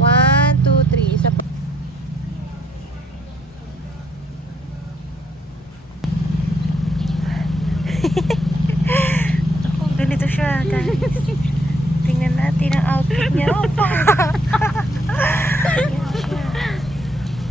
One, two, three. Isa pa. Ako, ganito siya, guys. Tingnan natin ang outfit niya. Opa!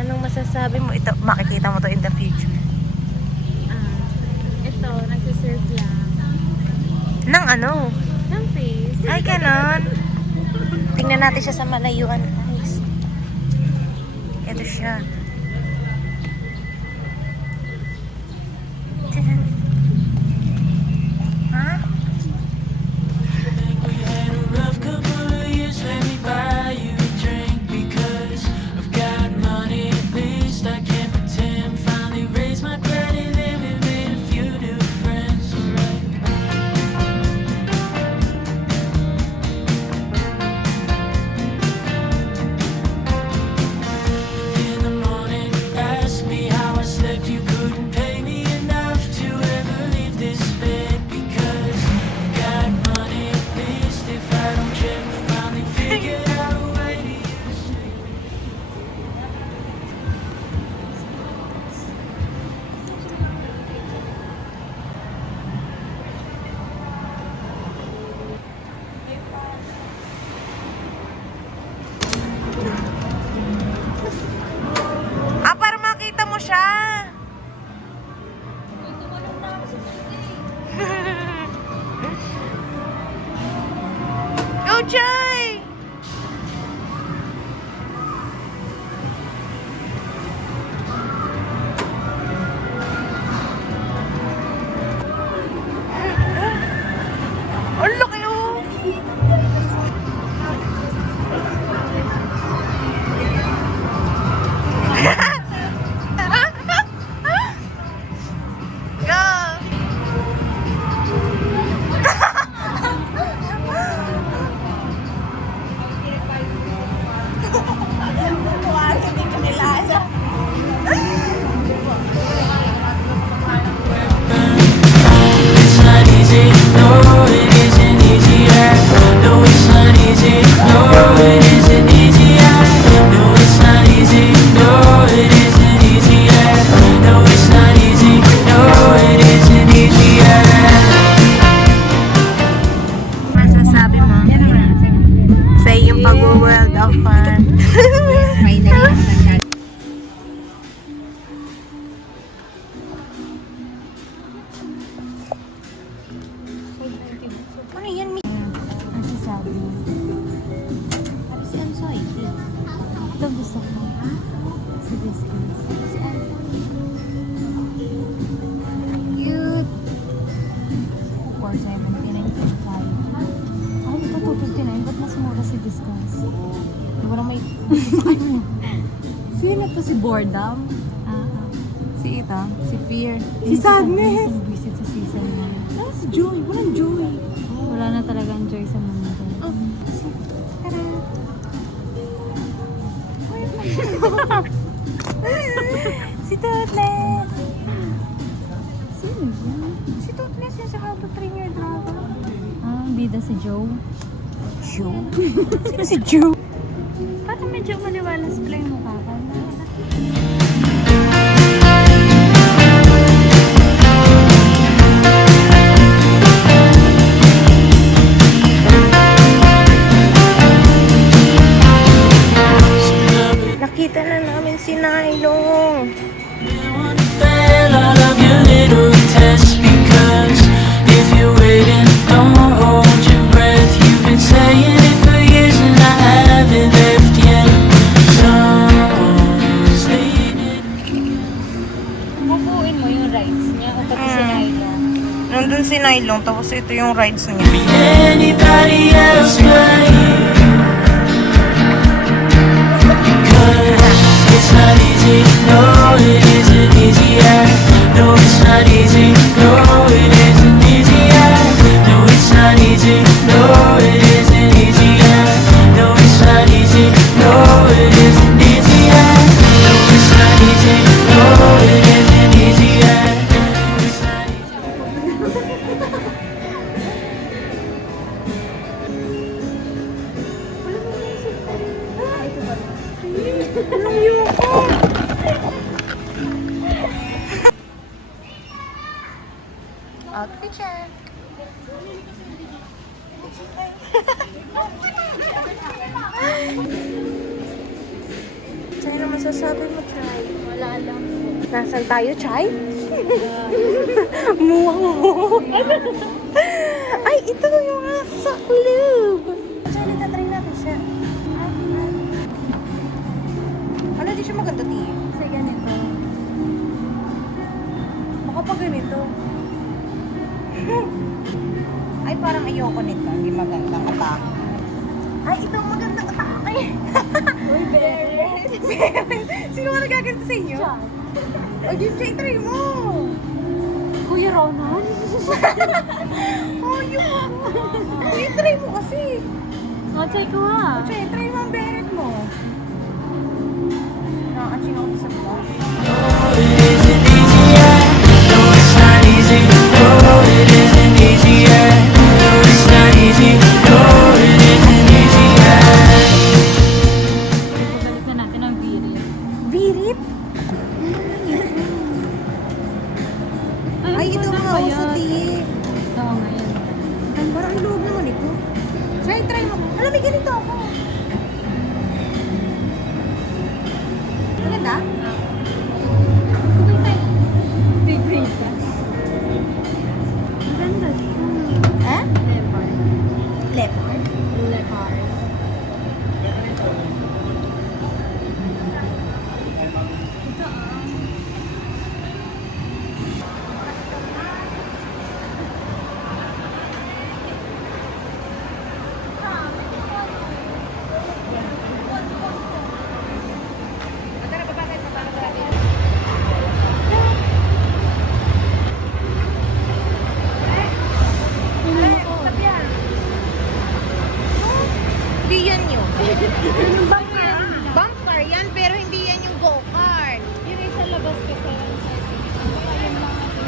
Anong masasabi mo? Ito, makikita mo to in the future. Ito, nagsiserve lang. Nang ano? Ng face. Ay, ganon. Tingnan natin siya sa malayuan, guys. Ito siya. Tiyan. Ha? Ah, para makita mo siya. Go, Jay! Ang laki, oh! Masasabi mo sa iyong pag-world of fun. Ano yan, Mi? Ang sasabi. Para si Ansoy. Ito gusto ko. Si Biscuits. Si Anthony. Cute. 479.5. Ay, ito 259. Ba't mas mura si Biscuits? Wala may... Sino to? Si Boredom? Si ito. Si Fear. Si Sadness. Si Visit sa season na. Ah, si Joy. Walang Joy. Wala na talagang joy sa mundo. Oh, si... Tara. Si Toothless. Sino yun? Si Toothless yun sa How to Train Your Dragon. Bida si Joe. Joe? Sino si Joe? Parang medyo maliwalas pala yung mukha ko. Nakita na namin si Nylong. Fail all of your little tests, because if you're waiting, don't hold your breath. You've been saying it for years and I haven't left yet. Someone's leaving. Bubuin mo yung rides niya o pati si Nylon. Nandun si Nylong, tapos ito yung rides niya. Be anybody else but you. 'Cause it's not easy, no it isn't easier. No it's not easy, no it isn't easier. No it's not easy, no it isn't easier. No it's not easy, no it isn't easier. No it's not easy, no it isn't easier. No it's not easy. Chay, ano masasabi mo, Chay? Wala lang po. Nasaan tayo, Chay? Muwang mo. Ay, ito yung asa club. Chay, natatry natin siya. Ano, di siya maganda, Ti? Kasi ganito. Baka pa ganito. Ay, parang ayoko nito. Hindi magandang atake. Ay, ito ang magandang atake. Uy, Beret! Sino ka nagaganto sa inyo? O, Jim, Chay, try mo. Kuya Ronan? Oh, yung Uy, try mo kasi. Chay ko ha. Chay, try mo ang beret mo. Nakakaching ako sa blush. No, it's not easy. No, it isn't easier. No, it's not easy. No, it isn't easier. Pabalik na natin ang virit. Virit? Ay, ito wala nga, pa uso, yan. Ti. Oo, ngayon. Ay, parang ang loob naman ito. Try mo. Alam, may ganito ako. Maganda? Favorite ka? Maganda siya. Eh? Leopard. Leopard? Leopard. Ito Hindi yan yun. Bumper. Bumper yan, pero hindi yan yung go-kart. Yun ay sa labas kasi. Baka yun lang natin.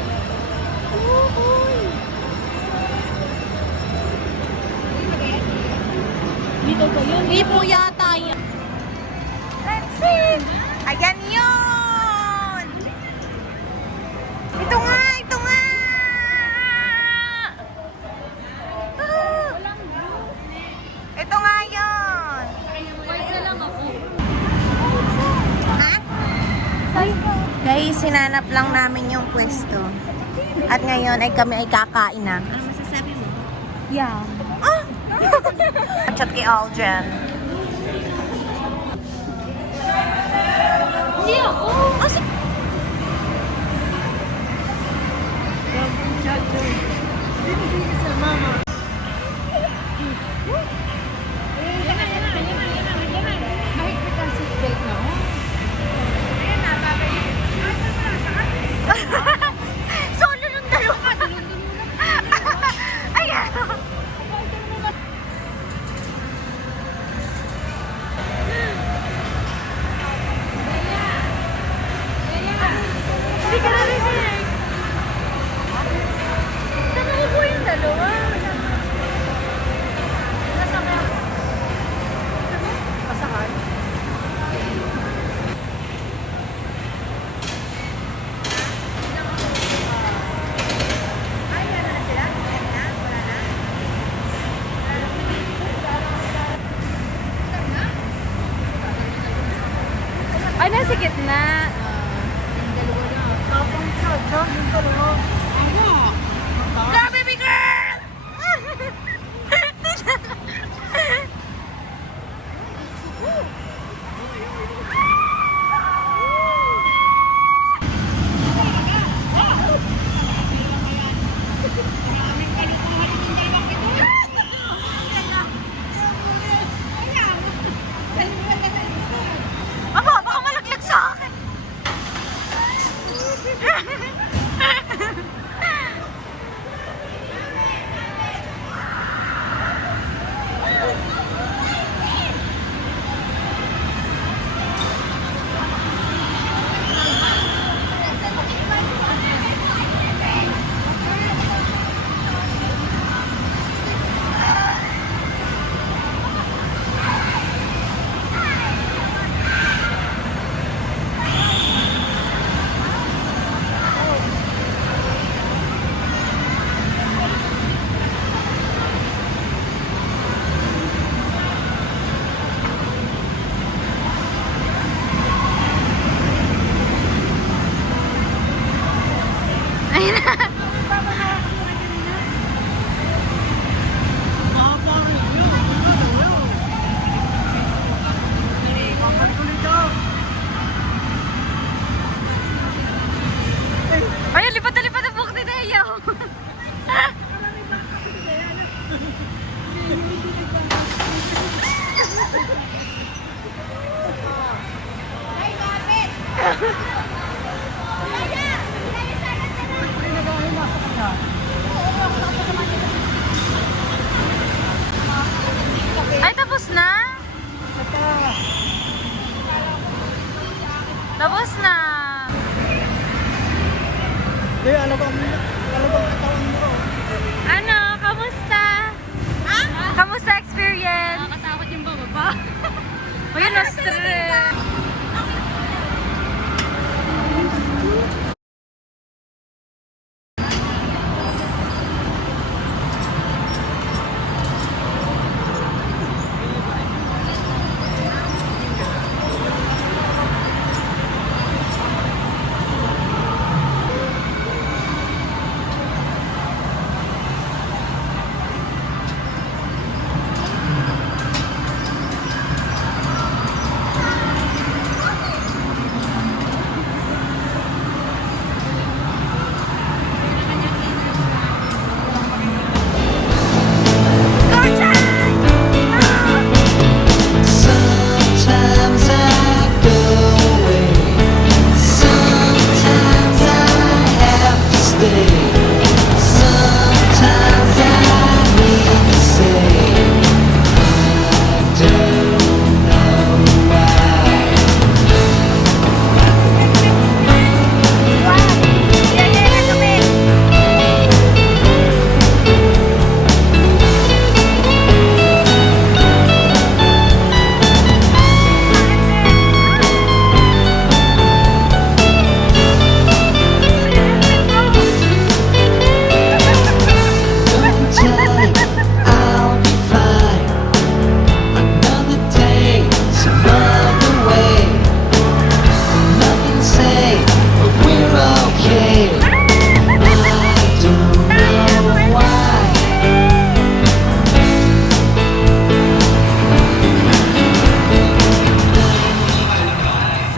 Dito ko yun. Hindi po yata yan. Let's see! Ayan yun! Ito nga! Ito nga! Ah! Ito nga yun! White na lang ako. Ha? Guys, sinanap lang namin yung pwesto. At ngayon ay kami ay kakain na. Ano masasabi mo? Yeah. Ah! Chat kay Aljan. Hindi ako. Oh, si... Mahigpit ang seatbelt na. Solo ng dalawa. Ayan. Hindi ka narinig. Saan ako po yung dalawa? Ay, tapos na? Tapos na. Ano bang katawan mo? Ano? Kamusta? Kamusta experience? Nakakatakot yung bababa. Uy, na-stress. Sometimes I go away. Sometimes I have to stay. Sometimes I need to say I don't know why. Sometime I'll be fine. Another day, some other way. Nothing to say, but we're okay. I don't know why.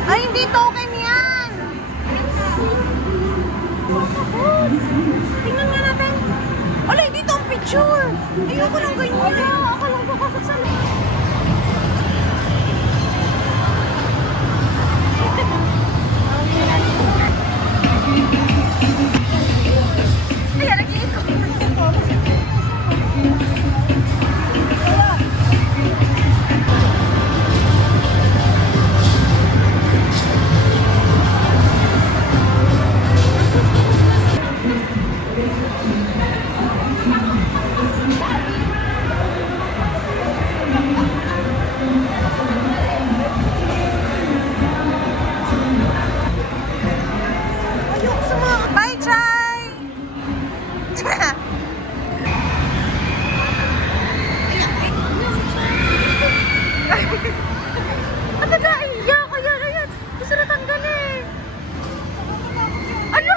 Ay, hindi token yan! Tingnan nga natin. Alay, dito ang picture. Ayoko lang ganyan. Ako lang papasok sa loob. Ay, nag-iikot. Ayoko sa mga... Bye, Chay! Ang nag-aiya! Kaya na yan! Gusto na tanggalin! Ano?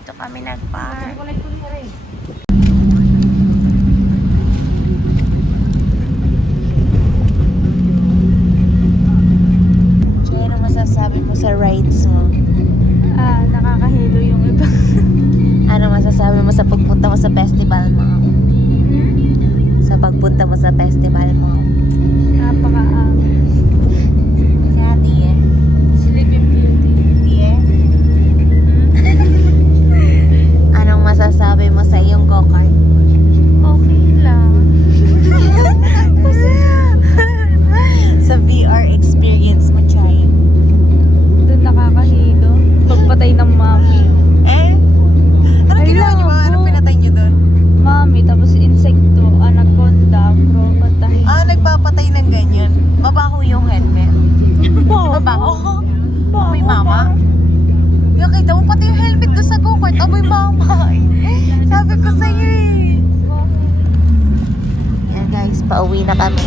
Dito kami nag-park. Jay, ano masasabi mo sa rides mo? Nakakahilo yung iba. Ano masasabi mo sa pagpunta mo sa festival mo? Sa pagpunta mo sa festival mo? Napaka-angin. Kaya diye. Sleeping Beauty. Diye? Anong masasabi mo sa iyong go-kart? Okay lang. Sa VR experience mo, Chay? Doon nakakahilo. Pagpatay ng mami. Eh? Anong ginawa niyo ba? Anong pinatay niyo doon? Mami, tapos insekto, anaconda, crocodile. Nagpapatay ng ganyan. Mabaho yung helmet. Mabaho? Amoy mama? Nakita mo pati yung helmet doon sa go-kart. Amoy mama. Sabi ko sa'yo eh. Yan guys, pauwi na kami.